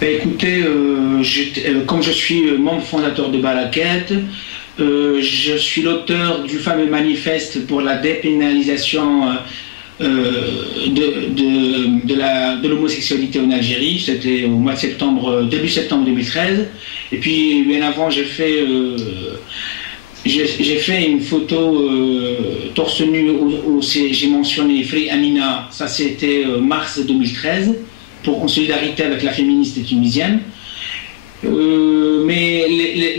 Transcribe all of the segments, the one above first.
Ben, écoutez, comme je suis membre fondateur de Baraket, je suis l'auteur du fameux manifeste pour la dépénalisation de l'homosexualité en Algérie. C'était au mois de septembre, début septembre 2013. Et puis, bien avant, j'ai fait une photo torse nu où j'ai mentionné Free Amina. Ça, c'était mars 2013, en solidarité avec la féministe tunisienne. Mais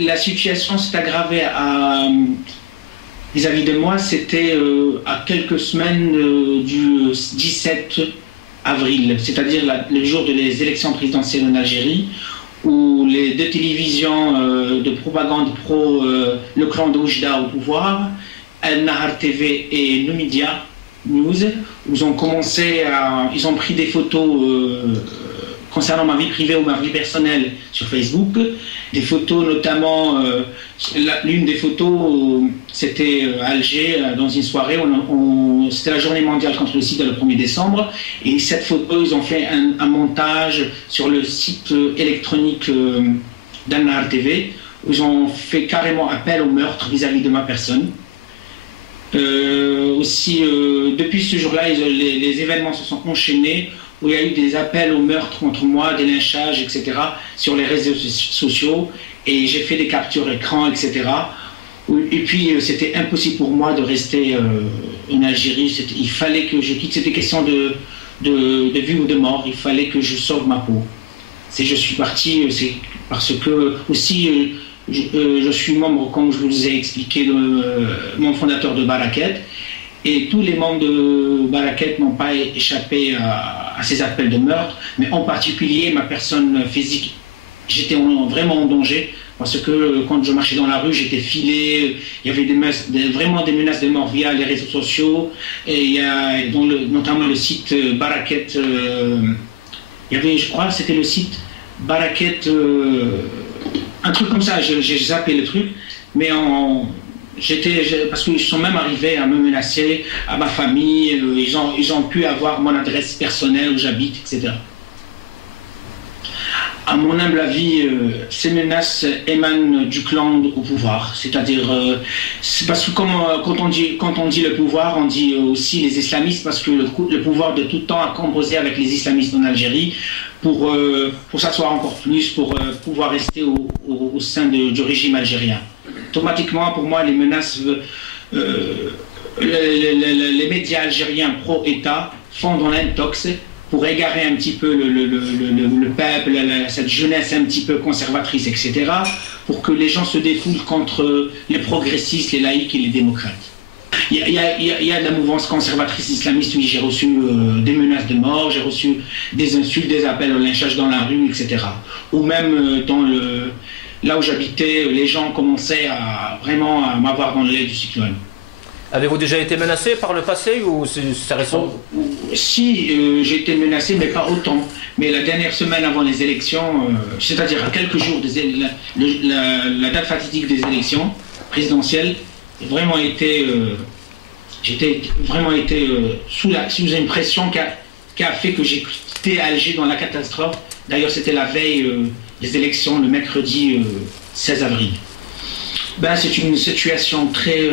la situation s'est aggravée vis-à-vis de moi. C'était à quelques semaines du 17 avril, c'est-à-dire le jour des élections présidentielles en Algérie, où les deux télévisions de propagande pro le clan de Oujda au pouvoir, Al Nahar TV et Numidia News, ils ont pris des photos concernant ma vie privée ou ma vie personnelle sur Facebook, des photos notamment, l'une des photos, c'était à Alger, dans une soirée, c'était la journée mondiale contre le sida le 1er décembre, et cette photo, ils ont fait un montage sur le site électronique d'Al Nahar TV, où ils ont fait carrément appel au meurtre vis-à-vis de ma personne. Aussi, depuis ce jour-là, les événements se sont enchaînés, où il y a eu des appels au meurtre contre moi, des lynchages, etc., sur les réseaux sociaux, et j'ai fait des captures écran, etc. Et puis, c'était impossible pour moi de rester en Algérie. Il fallait que je quitte. C'était question de vie ou de mort. Il fallait que je sauve ma peau. Si je suis parti, c'est parce que, aussi, je suis membre, comme je vous ai expliqué, membre fondateur de Baraket. Et tous les membres de Baraket n'ont pas échappé à ces appels de meurtre, mais en particulier ma personne physique, j'étais vraiment en danger, parce que quand je marchais dans la rue, j'étais filé, il y avait vraiment des menaces de mort via les réseaux sociaux, et il y a notamment le site Baraket, il y avait, je crois, c'était le site Baraket, un truc comme ça, j'ai zappé le truc, mais parce qu'ils sont même arrivés à me menacer, à ma famille, ils ont pu avoir mon adresse personnelle où j'habite, etc. À mon humble avis, ces menaces émanent du clan au pouvoir, c'est-à-dire, c'est parce que quand on dit le pouvoir, on dit aussi les islamistes, parce que le pouvoir de tout temps a composé avec les islamistes en Algérie pour s'asseoir encore plus, pour pouvoir rester au sein du régime algérien. Automatiquement, pour moi, les menaces, les médias algériens pro-État font dans l'intox pour égarer un petit peu le peuple, cette jeunesse un petit peu conservatrice, etc., pour que les gens se défoulent contre les progressistes, les laïcs et les démocrates. Il y a de la mouvance conservatrice islamiste, oui, j'ai reçu des menaces de mort, j'ai reçu des insultes, des appels au lynchage dans la rue, etc. Ou même là où j'habitais, les gens commençaient vraiment à m'avoir dans le lait du cyclone. Avez-vous déjà été menacé par le passé ou c'est récent? Si, j'ai été menacé, mais pas autant. Mais la dernière semaine avant les élections, c'est-à-dire à quelques jours la date fatidique des élections présidentielles, j'étais vraiment été sous une pression qui a fait que j'ai quitté Alger dans la catastrophe. D'ailleurs, c'était la veille des élections, le mercredi 16 avril. Ben, c'est une situation très,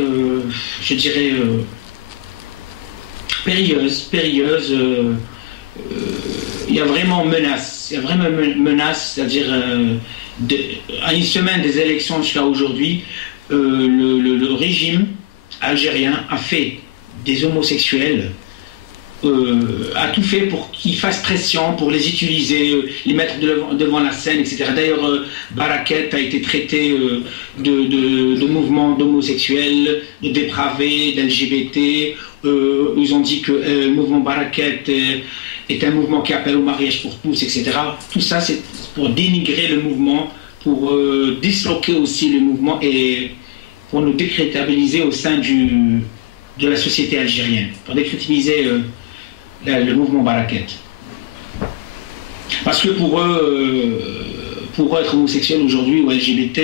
je dirais, périlleuse. Il y a vraiment menace. C'est-à-dire, à une semaine des élections jusqu'à aujourd'hui, le régime algérien a fait des homosexuels, a tout fait pour qu'ils fassent pression, pour les utiliser, les mettre devant la scène, etc. D'ailleurs, Baraket a été traité de mouvement d'homosexuels, de dépravés, d'LGBT. Ils ont dit que le mouvement Baraket est un mouvement qui appelle au mariage pour tous, etc. Tout ça, c'est pour dénigrer le mouvement, pour disloquer aussi le mouvement et pour nous décrédibiliser au sein de la société algérienne, pour décrédibiliser le mouvement Baraket. Parce que pour eux être homosexuel aujourd'hui ou LGBT,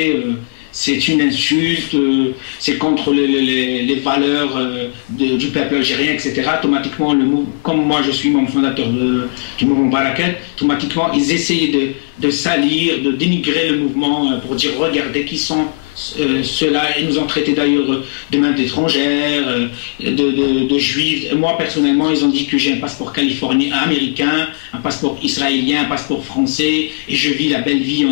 c'est une insulte, c'est contre les valeurs du peuple algérien, etc. Automatiquement, comme moi je suis membre fondateur du mouvement Barakat, automatiquement ils essayaient de salir, de dénigrer le mouvement pour dire regardez qui sont ceux-là. Ils nous ont traités d'ailleurs de main d'étrangères, de juifs. Moi personnellement, ils ont dit que j'ai un passeport californien, américain, un passeport israélien, un passeport français, et je vis la belle vie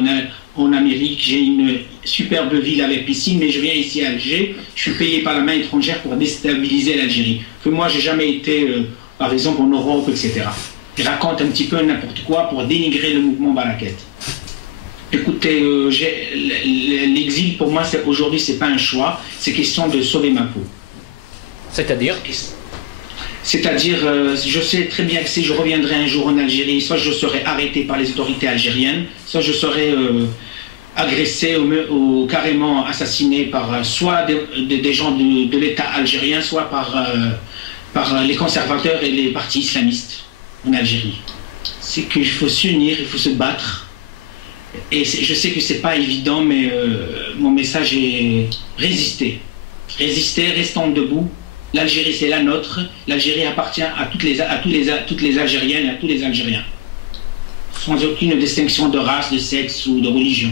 en Amérique. J'ai une superbe ville avec piscine, mais je viens ici à Alger, je suis payé par la main étrangère pour déstabiliser l'Algérie. Que moi, j'ai jamais été, par exemple, en Europe, etc. Ils racontent un petit peu n'importe quoi pour dénigrer le mouvement Barakat. Écoutez, l'exil pour moi aujourd'hui c'est pas un choix, c'est question de sauver ma peau. C'est-à-dire je sais très bien que si je reviendrai un jour en Algérie, soit je serai arrêté par les autorités algériennes, soit je serai agressé ou carrément assassiné par soit des gens de l'État algérien, soit par les conservateurs et les partis islamistes en Algérie. C'est qu'il faut s'unir, il faut se battre. Et je sais que c'est pas évident, mais mon message est résister. Résister, restons debout. L'Algérie, c'est la nôtre. L'Algérie appartient à toutes les Algériennes et à tous les Algériens. Sans aucune distinction de race, de sexe ou de religion.